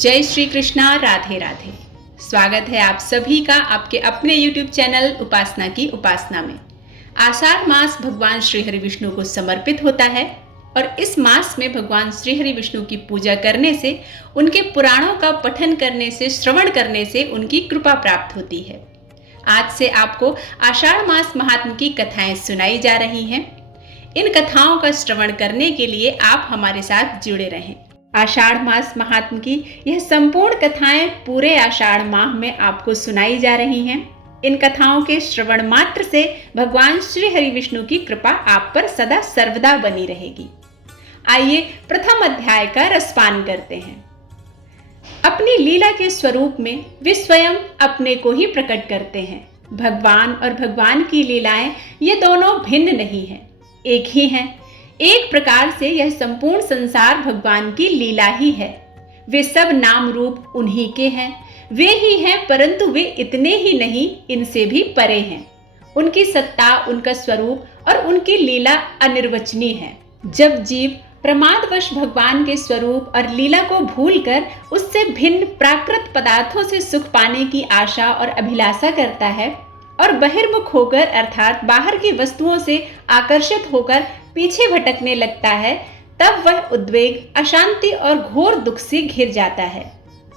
जय श्री कृष्णा, राधे राधे। स्वागत है आप सभी का आपके अपने YouTube चैनल उपासना की उपासना में। आषाढ़ मास भगवान श्री हरि विष्णु को समर्पित होता है और इस मास में भगवान श्री हरि विष्णु की पूजा करने से, उनके पुराणों का पठन करने से, श्रवण करने से उनकी कृपा प्राप्त होती है। आज से आपको आषाढ़ मास महात्म्य की कथाएं सुनाई जा रही हैं। इन कथाओं का श्रवण करने के लिए आप हमारे साथ जुड़े रहें। आषाढ़ मास महात्म्य की यह संपूर्ण कथाएं पूरे आषाढ़ माह में आपको सुनाई जा रही हैं। इन कथाओं के श्रवण मात्र से भगवान श्री हरि विष्णु की कृपा आप पर सदा सर्वदा बनी रहेगी। आइए प्रथम अध्याय का रसपान करते हैं। अपनी लीला के स्वरूप में वे स्वयं अपने को ही प्रकट करते हैं। भगवान और भगवान की लीलाएं ये दोनों भिन्न नहीं हैं, एक ही हैं। एक प्रकार से यह संपूर्ण संसार भगवान की लीला ही है। वे सब नाम रूप उन्हीं के हैं, वे ही हैं, परंतु वे इतने ही नहीं, इनसे भी परे हैं। उनकी सत्ता, उनका स्वरूप और उनकी लीला अनिर्वचनीय है। जब जीव प्रमादवश भगवान के स्वरूप और लीला को भूलकर उससे भिन्न प्राकृत पदार्थों से सुख पाने की आशा और अभिलाषा करता है और बहिर्मुख होकर अर्थात बाहर की वस्तुओं से आकर्षित होकर पीछे भटकने लगता है, तब वह उद्वेग, अशांति और घोर दुख से घिर जाता है।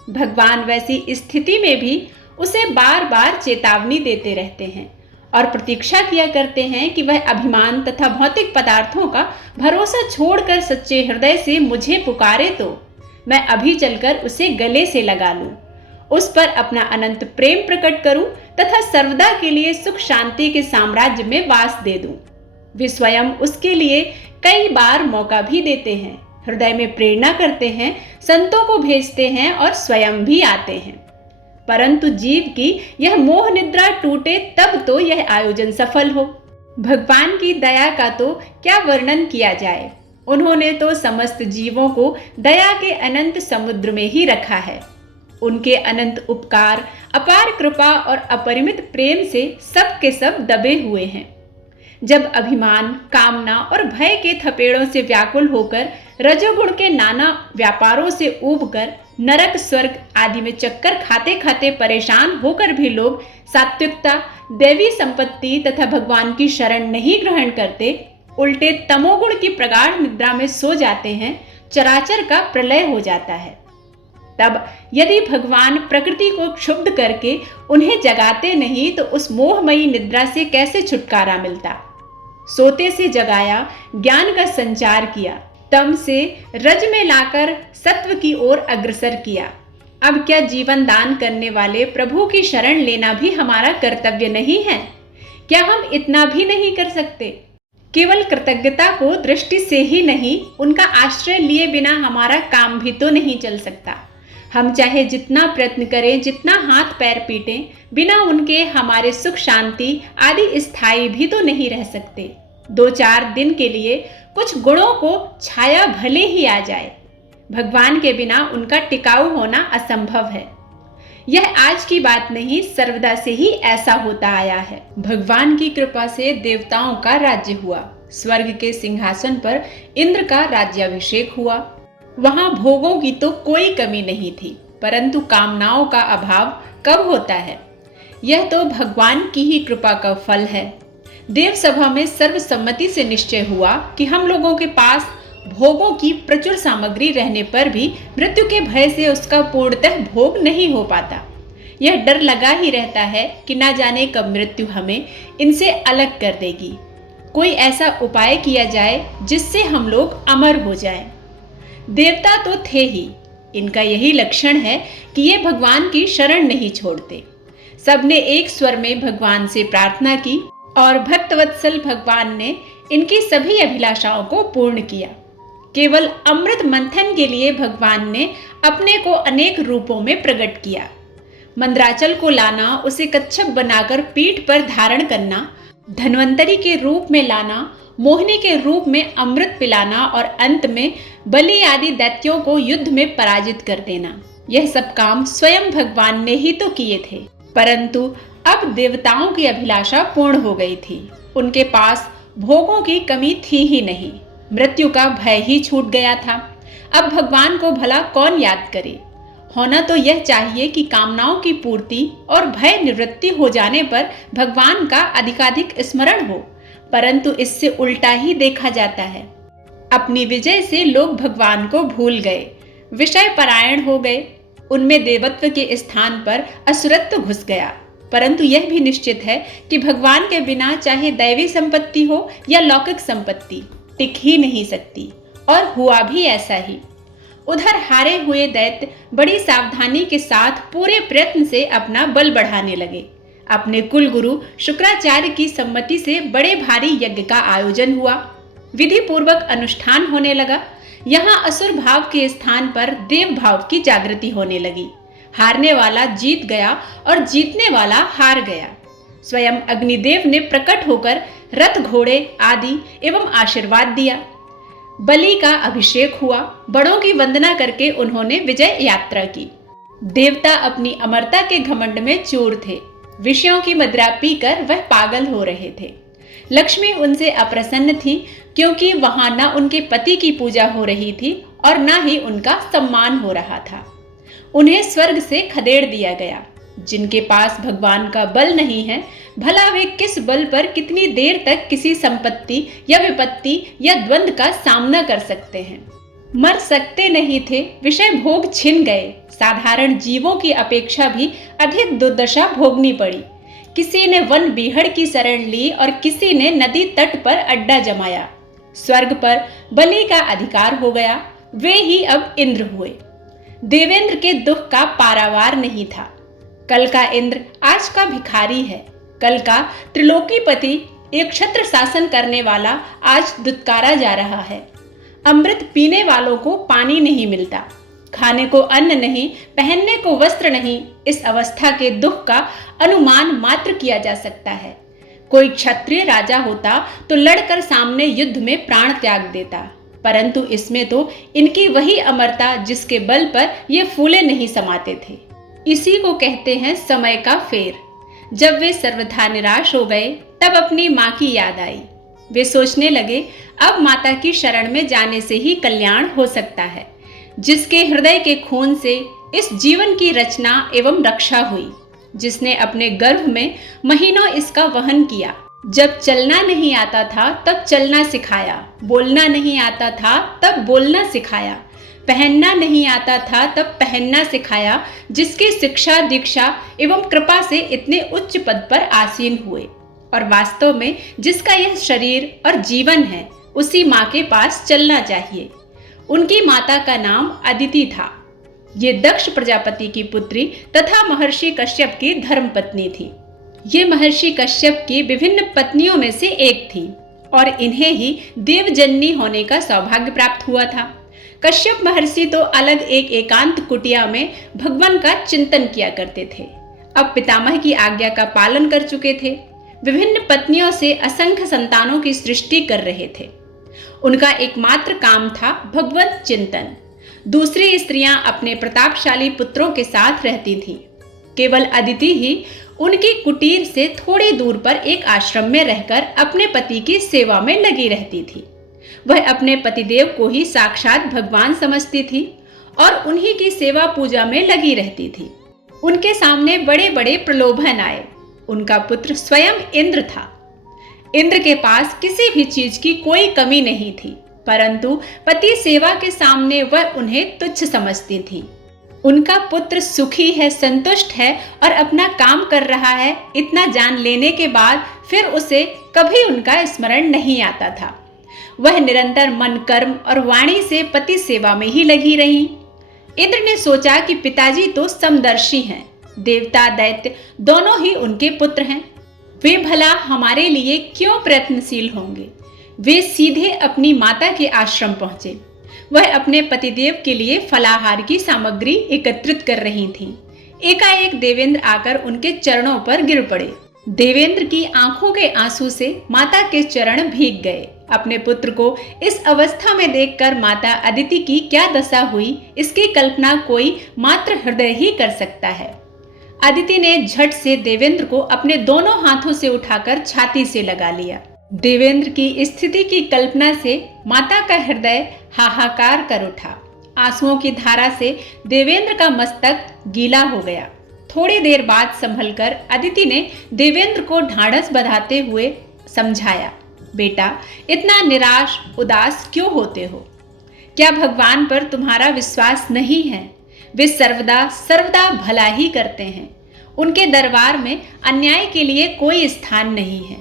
भगवान वैसी स्थिति में भी उसे बार बार चेतावनी देते रहते हैं और प्रतीक्षा किया करते हैं कि वह अभिमान तथा भौतिक पदार्थों का भरोसा छोड़कर सच्चे हृदय से मुझे पुकारे तो मैं अभी चलकर उसे गले से लगा लूं, उस पर अपना अनंत प्रेम प्रकट करूं तथा सर्वदा के लिए सुख शांति के साम्राज्य में वास दे दूं। वे स्वयं उसके लिए कई बार मौका भी देते हैं, हृदय में प्रेरणा करते हैं, संतों को भेजते हैं और स्वयं भी आते हैं। परंतु जीव की यह मोह निद्रा टूटे तब तो यह आयोजन सफल हो। भगवान की दया का तो क्या वर्णन किया जाए। उन्होंने तो समस्त जीवों को दया के अनंत समुद्र में ही रखा है। उनके अनंत उपकार, अपार कृपा और अपरिमित प्रेम से सब के सब दबे हुए हैं। जब अभिमान, कामना और भय के थपेड़ों से व्याकुल होकर रजोगुण के नाना व्यापारों से ऊबकर नरक, स्वर्ग आदि में चक्कर खाते खाते परेशान होकर भी लोग सात्विकता, दैवी संपत्ति तथा भगवान की शरण नहीं ग्रहण करते, उल्टे तमोगुण की प्रगाढ़ निद्रा में सो जाते हैं, चराचर का प्रलय हो जाता है। तब यदि भगवान प्रकृति को क्षुब्ध करके उन्हें जगाते नहीं तो उस मोहमयी निद्रा से कैसे छुटकारा मिलता। सोते से जगाया, ज्ञान का संचार किया, तम से रज में लाकर सत्व की ओर अग्रसर किया। अब क्या जीवन दान करने वाले प्रभु की शरण लेना भी हमारा कर्तव्य नहीं है? क्या हम इतना भी नहीं कर सकते? केवल कृतज्ञता को दृष्टि से ही नहीं, उनका आश्रय लिए बिना हमारा काम भी तो नहीं चल सकता। हम चाहे जितना प्रयत्न करें, जितना हाथ पैर पीटें, बिना उनके हमारे सुख शांति आदि स्थायी भी तो नहीं रह सकते। 2-4 दिन के लिए कुछ गुणों को छाया भले ही आ जाए, भगवान के बिना उनका टिकाऊ होना असंभव है। यह आज की बात नहीं, सर्वदा से ही ऐसा होता आया है। भगवान की कृपा से देवताओं का राज्य हुआ, स्वर्ग के सिंहासन पर इंद्र का राज्याभिषेक हुआ। वहां भोगों की तो कोई कमी नहीं थी, परंतु कामनाओं का अभाव कब होता है? यह तो भगवान की ही कृपा का फल है। देव सभा में सर्वसम्मति से निश्चय हुआ कि हम लोगों के पास भोगों की प्रचुर सामग्री रहने पर भी मृत्यु के भय से उसका पूर्णतः भोग नहीं हो पाता। यह डर लगा ही रहता है कि ना जाने कब मृत्यु हमें इनसे अलग कर देगी। कोई ऐसा उपाय किया जाए जिससे हम लोग अमर हो जाएं। देवता तो थे ही, इनका यही लक्षण है कि ये भगवान की शरण नहीं छोड़ते। सबने एक स्वर में भगवान से प्रार्थना की और भक्तवत्सल भगवान ने इनकी सभी अभिलाषाओं को पूर्ण किया। केवल अमृत मंथन के लिए भगवान ने अपने को अनेक रूपों में प्रकट किया। मंद्राचल को लाना, उसे कच्छप बनाकर पीठ पर धारण करना, धन्वंतरी के रूप में लाना, मोहिनी के रूप में अमृत पिलाना और अंत में बलि आदि दैत्यों को युद्ध में पराजित कर देना, यह सब काम स्वयं भगवान ने ही तो किए थे। परंतु अब देवताओं की अभिलाषा पूर्ण हो गई थी। उनके पास भोगों की कमी थी ही नहीं, मृत्यु का भय ही छूट गया था। अब भगवान को भला कौन याद करे। होना तो यह चाहिए कि कामनाओं की पूर्ति और भय निवृत्ति हो जाने पर भगवान का अधिकाधिक स्मरण हो, परंतु इससे उल्टा ही देखा जाता है। अपनी विजय से लोग भगवान को भूल गए, विषय परायण हो गए। उनमें देवत्व के स्थान पर असुरत्व घुस गया। परंतु यह भी निश्चित है कि भगवान के बिना चाहे दैवी संपत्ति हो या लौकिक संपत्ति टिक ही नहीं सकती, और हुआ भी ऐसा ही। उधर हारे हुए दैत्य बड़ी सावधानी के साथ पूरे प्रयत्न से अपना बल बढ़ाने लगे। अपने कुल गुरु शुक्राचार्य की सम्मति से बड़े भारी यज्ञ का आयोजन हुआ। विधि पूर्वक अनुष्ठान होने लगा। यहाँ असुर भाव के स्थान पर देव भाव की जागृति होने लगी। हारने वाला जीत गया और जीतने वाला हार गया। स्वयं अग्निदेव ने प्रकट होकर रथ घोड़े आदि एवं आशीर्वाद दिया। बलि का अभिषेक हुआ। बड़ों की वंदना करके उन्होंने विजय यात्रा की। देवता अपनी अमरता के घमंड में चूर थे। विषयों की मदिरा पीकर वह पागल हो रहे थे। लक्ष्मी उनसे अप्रसन्न थी, क्योंकि वहां न उनके पति की पूजा हो रही थी और न ही उनका सम्मान हो रहा था। उन्हें स्वर्ग से खदेड़ दिया गया। जिनके पास भगवान का बल नहीं है, भला वे किस बल पर कितनी देर तक किसी संपत्ति या विपत्ति या द्वंद का सामना कर सकते हैं। मर सकते नहीं थे, विषय भोग छिन गए। साधारण जीवों की अपेक्षा भी अधिक दुर्दशा भोगनी पड़ी। किसी ने वन बीहड़ की शरण ली और किसी ने नदी तट पर अड्डा जमाया। स्वर्ग पर बलि का अधिकार हो गया। वे ही अब इंद्र हुए। देवेंद्र के दुख का पारावार नहीं था। कल का इंद्र आज का भिखारी है। कल का त्रिलोकीपति, एक छत्र शासन करने वाला, आज दुत्कारा जा रहा है। अमृत पीने वालों को पानी नहीं मिलता, खाने को अन्न नहीं, पहनने को वस्त्र नहीं। इस अवस्था के दुख का अनुमान मात्र किया जा सकता है। कोई क्षत्रिय राजा होता तो लड़कर सामने युद्ध में प्राण त्याग देता, परंतु इसमें तो इनकी वही अमरता जिसके बल पर ये फूले नहीं समाते थे। इसी को कहते हैं समय का फेर। जब वे सर्वथा निराश हो गए, तब अपनी माँ की याद आई। वे सोचने लगे, अब माता की शरण में जाने से ही कल्याण हो सकता है, जिसके हृदय के खून से इस जीवन की रचना एवं रक्षा हुई, जिसने अपने गर्भ में महीनों इसका वहन किया। जब चलना नहीं आता था तब चलना सिखाया, बोलना नहीं आता था तब बोलना सिखाया, पहनना नहीं आता था तब पहनना सिखाया, जिसकी शिक्षा दीक्षा एवं कृपा से इतने उच्च पद पर आसीन हुए। और वास्तव में जिसका यह शरीर और जीवन है, उसी माँ के पास चलना चाहिए। उनकी माता का नाम अदिति था। ये दक्ष प्रजापति की पुत्री तथा महर्षि कश्यप की धर्मपत्नी थी। ये महर्षि कश्यप की विभिन्न पत्नियों में से एक थी और इन्हें ही देवजननी होने का सौभाग्य प्राप्त हुआ था। कश्यप महर्षि तो अलग एक एकांत कुटिया में भगवान का चिंतन किया करते थे। अब पितामह की आज्ञा का पालन कर चुके थे। विभिन्न पत्नियों से असंख्य संतानों की सृष्टि कर रहे थे। उनका एकमात्र काम था भगवत चिंतन। दूसरी स्त्रियां अपने प्रतापशाली पुत्रों के साथ रहती थीं। केवल अदिति ही उनकी कुटीर से थोड़ी दूर पर एक आश्रम में रहकर अपने पति की सेवा में लगी रहती थी। वह अपने पतिदेव को ही साक्षात भगवान समझती थी और उन्हीं की सेवा पूजा में लगी रहती थी। उनके सामने बड़े बड़े प्रलोभन आए। उनका पुत्र स्वयं इंद्र था। इंद्र के पास किसी भी चीज की कोई कमी नहीं थी, परंतु पति सेवा के सामने वह उन्हें तुच्छ समझती थी। उनका पुत्र सुखी है, संतुष्ट है और अपना काम कर रहा है, इतना जान लेने के बाद फिर उसे कभी उनका स्मरण नहीं आता था। वह निरंतर मन, कर्म और वाणी से पति सेवा में ही लगी रही। इंद्र ने सोचा कि पिताजी तो समदर्शी हैं, देवता दैत्य दोनों ही उनके पुत्र हैं। वे भला हमारे लिए क्यों प्रयत्नशील होंगे। वे सीधे अपनी माता के आश्रम पहुंचे। वह अपने पतिदेव के लिए फलाहार की सामग्री एकत्रित कर रही थीं। एकाएक देवेंद्र आकर उनके चरणों पर गिर पड़े। देवेंद्र की आंखों के आंसू से माता के चरण भीग गए। अपने पुत्र को इस अवस्था में देखकर माता अदिति की क्या दशा हुई, इसकी कल्पना कोई मात्र हृदय ही कर सकता है। अदिति ने झट से देवेंद्र को अपने दोनों हाथों से उठाकर छाती से लगा लिया। देवेंद्र की स्थिति की कल्पना से माता का हृदय हाहाकार कर उठा आंसुओं की धारा से देवेंद्र का मस्तक गीला हो गया। थोड़ी देर बाद संभलकर अदिति ने देवेंद्र को ढाढ़स बंधाते हुए समझाया, बेटा इतना निराश उदास क्यों होते हो? क्या भगवान पर तुम्हारा विश्वास नहीं है? वे सर्वदा सर्वदा भला ही करते हैं। उनके दरबार में अन्याय के लिए कोई स्थान नहीं है।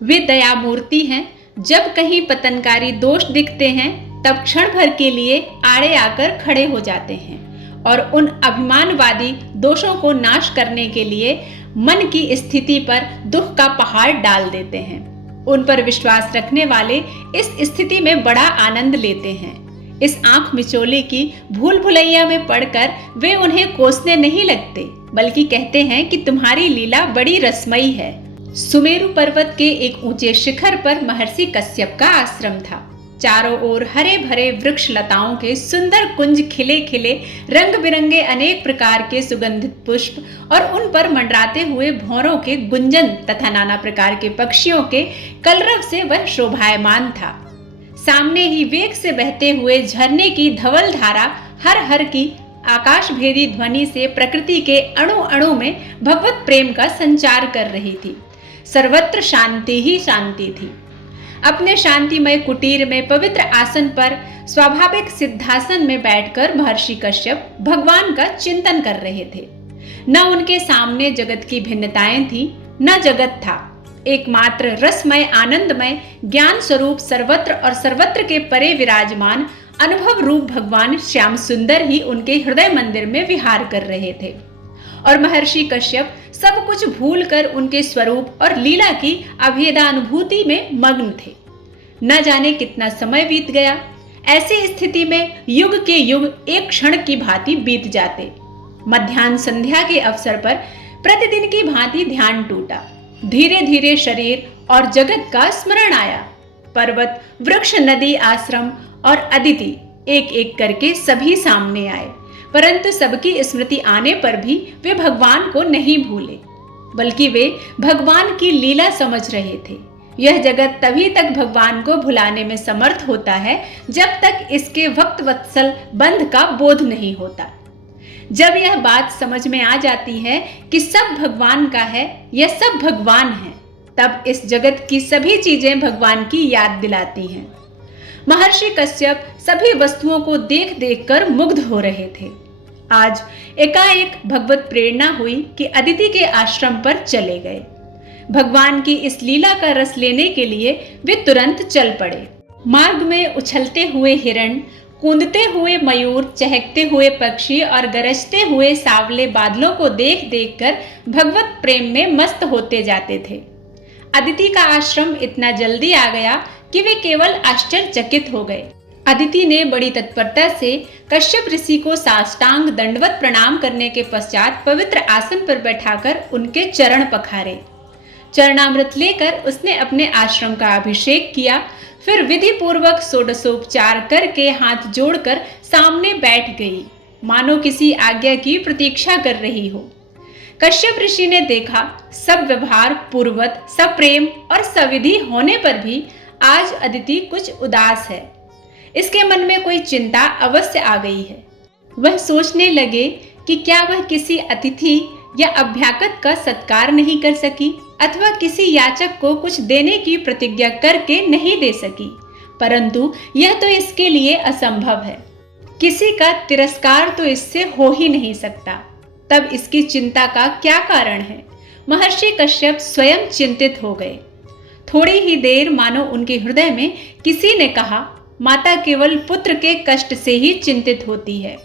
वे दयामूर्ति हैं। जब कहीं पतनकारी दोष दिखते हैं तब क्षण भर के लिए आड़े आकर खड़े हो जाते हैं और उन अभिमानवादी दोषों को नाश करने के लिए मन की स्थिति पर दुख का पहाड़ डाल देते हैं। उन पर विश्वास रखने वाले इस स्थिति में बड़ा आनंद लेते हैं। इस आंख मिचोले की भूल भुलैया में पड़कर वे उन्हें कोसने नहीं लगते, बल्कि कहते हैं कि तुम्हारी लीला बड़ी रसमयी है। सुमेरु पर्वत के एक ऊंचे शिखर पर महर्षि कश्यप का आश्रम था। चारों ओर हरे भरे वृक्ष लताओं के सुंदर कुंज खिले खिले, रंग बिरंगे अनेक प्रकार के सुगंधित पुष्प और उन पर मंडराते हुए भौरों के गुंजन तथा नाना प्रकार के पक्षियों के कलरव से वह शोभायमान था। सामने ही वेग से बहते हुए झरने की धवल धारा हर हर की आकाश भेदी ध्वनि से प्रकृति के अणु अणु में भगवत प्रेम का संचार कर रही थी। सर्वत्र शांति ही शांति थी। अपने शांतिमय कुटीर में पवित्र आसन पर स्वाभाविक सिद्धासन में बैठकर महर्षि कश्यप भगवान का चिंतन कर रहे थे। न उनके सामने जगत की भिन्नताएं थी, न जगत था। एकमात्र रसमय आनंदमय ज्ञान स्वरूप सर्वत्र और सर्वत्र के परे विराजमान अनुभव रूप भगवान श्याम सुंदर ही उनके हृदय मंदिर में विहार कर रहे थे। और महर्षि कश्यप सब कुछ भूलकर उनके स्वरूप और लीला की अभेदानुभूति में मग्न थे। न जाने कितना समय बीत गया। ऐसी स्थिति में युग के युग एक क्षण की भांति बीत जाते। मध्याह्न संध्या के अवसर पर प्रतिदिन की भांति ध्यान टूटा। धीरे धीरे शरीर और जगत का स्मरण आया। पर्वत, वृक्ष, नदी, आश्रम और अदिति एक एक करके सभी सामने आए, परंतु सबकी स्मृति आने पर भी वे भगवान को नहीं भूले, बल्कि वे भगवान की लीला समझ रहे थे। यह जगत तभी तक भगवान को भुलाने में समर्थ होता है जब तक इसके भक्त वत्सल बंध का बोध नहीं होता। जब यह बात समझ में आ जाती है कि सब भगवान का है, यह सब भगवान है, तब इस जगत की सभी चीजें भगवान की याद दिलाती हैं। महर्षि कश्यप सभी वस्तुओं को देख देख कर मुग्ध हो रहे थे। आज एकाएक भगवत प्रेरणा हुई कि अदिति के आश्रम पर चले गए। भगवान की इस लीला का रस लेने के लिए वे तुरंत चल पड़े। मार्ग में उछलते हुए हिरण, कूदते हुए मयूर, चहकते हुए पक्षी और गरजते हुए सावले बादलों को देख देख कर भगवत प्रेम में मस्त होते जाते थे। अदिति का आश्रम इतना जल्दी आ गया कि वे केवल आश्चर्यचकित हो गए। अदिति ने बड़ी तत्परता से कश्यप ऋषि को साष्टांग दंडवत प्रणाम करने के पश्चात पवित्र आसन पर बैठाकर उनके चरण पखारे। चरणामृत लेकर उसने अपने आश्रम का अभिषेक किया। फिर विधि पूर्वक षोडशोपचार करके हाथ जोड़कर सामने बैठ गई, मानो किसी आज्ञा की प्रतीक्षा कर रही हो। कश्यप ऋषि ने देखा सब व्यवहार पूर्वत, सब प्रेम और सविधि होने पर भी आज अदिति कुछ उदास है। इसके मन में कोई चिंता अवश्य आ गई है। वह सोचने लगे कि क्या वह किसी अतिथि या अभ्यागत का सत्कार नहीं कर सकी अथवा किसी याचक को कुछ देने की प्रतिज्ञा करके नहीं दे सकी, परंतु यह तो इसके लिए असंभव है। किसी का तिरस्कार तो इससे हो ही नहीं सकता। तब इसकी चिंता का क्या कारण है? महर्षि कश्यप स्वयं चिंतित हो गए। थोड़ी ही देर मानो उनके हृदय में किसी ने कहा, माता केवल पुत्र के कष्ट से ही चिंतित होती है।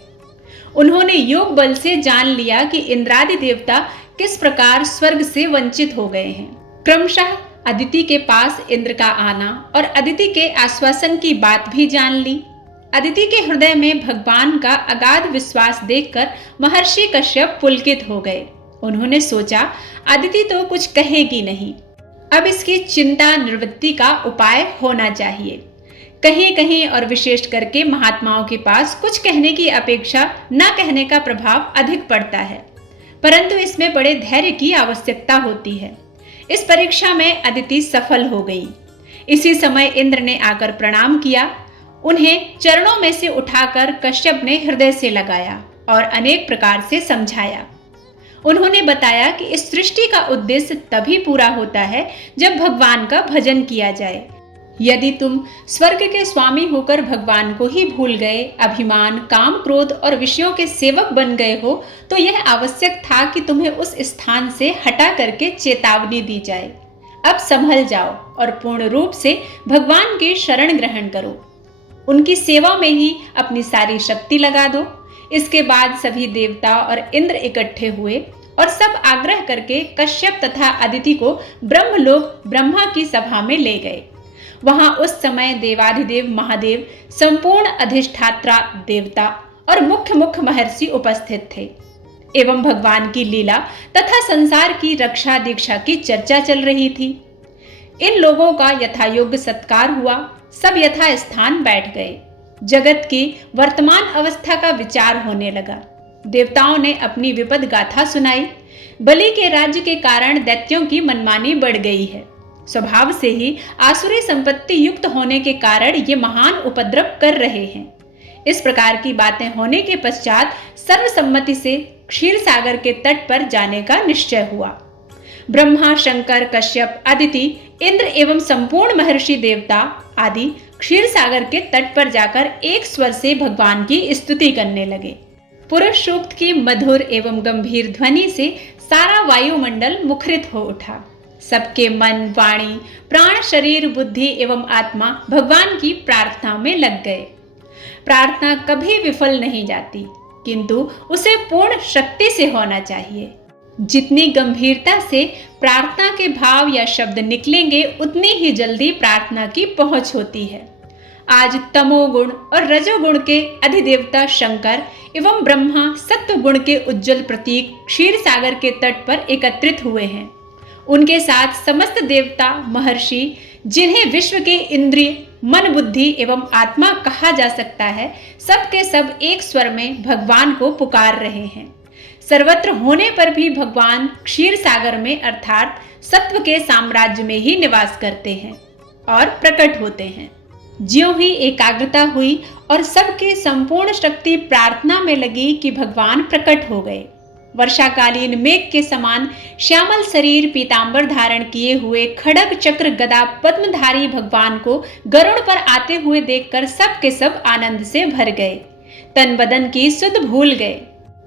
उन्होंने योग बल से जान लिया कि इंद्रादि देवता किस प्रकार स्वर्ग से वंचित हो गए हैं। क्रमशः अदिति के पास इंद्र का आना और अदिति के आश्वासन की बात भी जान ली। अदिति के हृदय में भगवान का अगाध विश्वास देखकर महर्षि कश्यप पुलकित हो गए। उन्होंने सोचा, अदिति तो कुछ कहेगी नहीं, अब इसकी चिंता निवृत्ति का उपाय होना चाहिए। कहीं कहीं और विशेष करके महात्माओं के पास कुछ कहने की अपेक्षा न कहने का प्रभाव अधिक पड़ता है, परंतु इसमें बड़े धैर्य की आवश्यकता होती है। इस परीक्षा में अदिति सफल हो गई। इसी समय इंद्र ने आकर प्रणाम किया। उन्हें चरणों में से उठाकर कश्यप ने हृदय से लगाया और अनेक प्रकार से समझाया। उन्होंने बताया कि इस सृष्टि का उद्देश्य तभी पूरा होता है जब भगवान का भजन किया जाए। यदि तुम स्वर्ग के स्वामी होकर भगवान को ही भूल गए, अभिमान, काम, क्रोध और विषयों के सेवक बन गए हो, तो यह आवश्यक था कि तुम्हें उस स्थान से हटा करके चेतावनी दी जाए। अब संभल जाओ और पूर्ण रूप से भगवान की शरण ग्रहण करो। उनकी सेवा में ही अपनी सारी शक्ति लगा दो। इसके बाद सभी देवता और इंद्र इकट्ठे हुए और सब आग्रह करके कश्यप तथा अदिति को ब्रह्मलोक ब्रह्मा की सभा में ले गए। वहां उस समय देवाधिदेव महादेव, संपूर्ण अधिष्ठात्रा देवता और मुख्य महर्षि उपस्थित थे एवं भगवान की लीला तथा संसार की रक्षा दीक्षा की चर्चा चल रही थी। इन लोगों का यथायोग्य सत्कार हुआ। सब यथा स्थान बैठ गए। जगत की वर्तमान अवस्था का विचार होने लगा। देवताओं ने अपनी विपद गाथा सुनाई। बलि के राज्य के कारण दैत्यों की मनमानी बढ़ गई है। स्वभाव से ही आसुरी संपत्ति युक्त होने के कारण ये महान उपद्रव कर रहे हैं। इस प्रकार की बातें होने के पश्चात सर्वसम्मति से क्षीर सागर के तट पर जाने का निश्चय हुआ। ब्रह्मा, शंकर, कश्यप, अदिति, इंद्र एवं संपूर्ण महर्षि देवता आदि क्षीर सागर के तट पर जाकर एक स्वर से भगवान की स्तुति करने लगे। पुरुष सूक्त की मधुर एवं गंभीर ध्वनि से सारा वायुमंडल मुखरित हो उठा। सबके मन, वाणी, प्राण, शरीर, बुद्धि एवं आत्मा भगवान की प्रार्थना में लग गए। प्रार्थना कभी विफल नहीं जाती, किंतु उसे पूर्ण शक्ति से होना चाहिए। जितनी गंभीरता से प्रार्थना के भाव या शब्द निकलेंगे, उतनी ही जल्दी प्रार्थना की पहुंच होती है। आज तमोगुण और रजोगुण के अधिदेवता शंकर एवं ब्रह्मा सत्व गुण के उज्जवल प्रतीक क्षीर सागर के तट पर एकत्रित हुए हैं। उनके साथ समस्त देवता, महर्षि, जिन्हें विश्व के इंद्रिय, मन, बुद्धि एवं आत्मा कहा जा सकता है, सब के सब एक स्वर में भगवान को पुकार रहे हैं। सर्वत्र होने पर भी भगवान क्षीर सागर में अर्थात सत्व के साम्राज्य में ही निवास करते हैं और प्रकट होते हैं। ज्यों ही एकाग्रता हुई और सबकी संपूर्ण शक्ति प्रार्थना में लगी कि भगवान प्रकट हो गए। वर्षाकालीन मेघ के समान श्यामल शरीर, पीतांबर धारण किए हुए, खड्ग, चक्र, गदा, पद्मधारी भगवान को गरुड़ पर आते हुए देखकर सब के सब आनंद से भर गए। तन बदन की सुध भूल गए।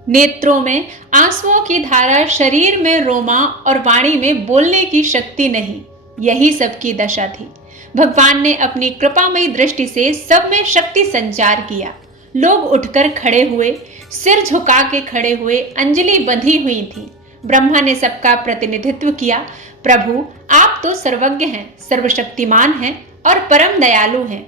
नेत्रों में आंसुओं की धारा, शरीर में रोमा और वाणी में बोलने की शक्ति नहीं। यही सबकी दशा थी। भगवान ने अपनी कृपामयी दृष्टि से सब में शक्ति संचार किया। लोग उठकर खड़े हुए, सिर झुका के खड़े हुए, अंजलि बंधी हुई थी। ब्रह्मा ने सबका प्रतिनिधित्व किया। प्रभु, आप तो सर्वज्ञ हैं, सर्वशक्तिमान हैं और परम दयालु हैं।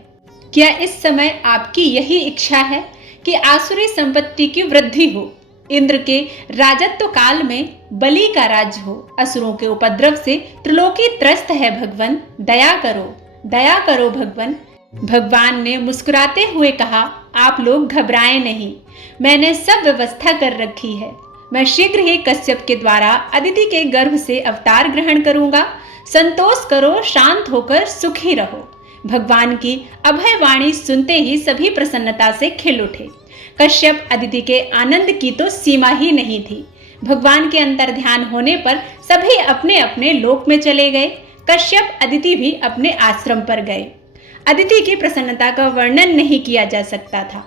क्या इस समय आपकी यही इच्छा है कि आसुरी संपत्ति की वृद्धि हो, इंद्र के राजत्व काल में बलि का राज्य हो, असुरों के उपद्रव से त्रिलोकी त्रस्त है। भगवान दया करो, दया करो भगवान। भगवान ने मुस्कुराते हुए कहा, आप लोग घबराएं नहीं, मैंने सब व्यवस्था कर रखी है। मैं शीघ्र ही कश्यप के द्वारा अदिति के गर्भ से अवतार ग्रहण करूंगा। संतोष करो, शांत होकर सुखी रहो। भगवान की अभय वाणी सुनते ही सभी प्रसन्नता से खिल उठे। कश्यप अदिति के आनंद की तो सीमा ही नहीं थी। भगवान के अंतर ध्यान होने पर सभी अपने अपने लोक में चले गए। कश्यप, अदिति भी अपने आश्रम पर गए। अदिति की प्रसन्नता का वर्णन नहीं किया जा सकता था।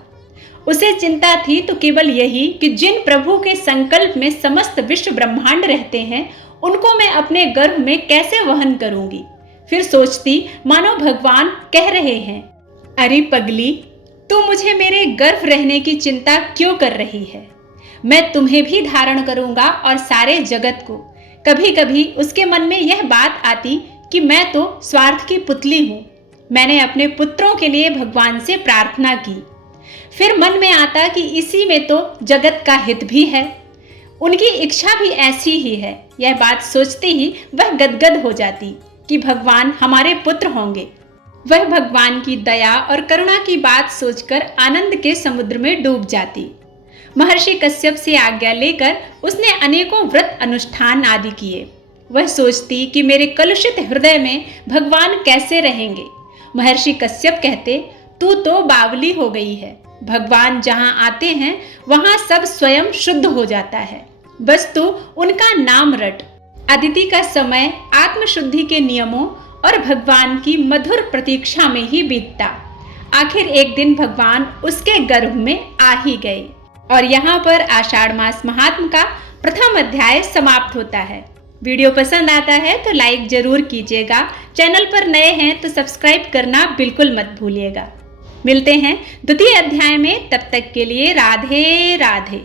उसे चिंता थी तो केवल यही कि जिन प्रभु के संकल्प में समस्त विश्व ब्रह्मांड रहते हैं, उनको मैं अपने गर्भ में कैसे वहन करूंगी। फिर सोचती मानो भगवान कह रहे हैं, अरे पगली, तू मुझे मेरे गर्भ रहने की चिंता क्यों कर रही है। मैं तुम्हें भी धारण करूंगा और सारे जगत को। कभी कभी उसके मन में यह बात आती कि मैं तो स्वार्थ की पुतली हूं। मैंने अपने पुत्रों के लिए भगवान से प्रार्थना की। फिर मन में आता कि इसी में तो जगत का हित भी है, उनकी इच्छा भी ऐसी ही है। यह बात सोचते ही वह गदगद हो जाती कि भगवान हमारे पुत्र होंगे। वह भगवान की दया और करुणा की बात सोचकर आनंद के समुद्र में डूब जाती। महर्षि कश्यप से आज्ञा लेकर उसने अनेकों व्रत अनुष्ठान आदि किए। वह सोचती कि मेरे कलुषित हृदय में भगवान कैसे रहेंगे। महर्षि कश्यप कहते, तू तो बावली हो गई है। भगवान जहाँ आते हैं वहाँ सब स्वयं शुद्ध हो जाता है, बस तू उनका नाम रट। अदिति का समय आत्मशुद्धि के नियमों और भगवान की मधुर प्रतीक्षा में ही बीतता। आखिर एक दिन भगवान उसके गर्भ में आ ही गए। और यहाँ पर आषाढ़ मास महात्म का प्रथम अध्याय समाप्त होता है। वीडियो पसंद आता है तो लाइक जरूर कीजिएगा। चैनल पर नए हैं तो सब्सक्राइब करना बिल्कुल मत भूलिएगा। मिलते हैं द्वितीय अध्याय में, तब तक के लिए राधे राधे।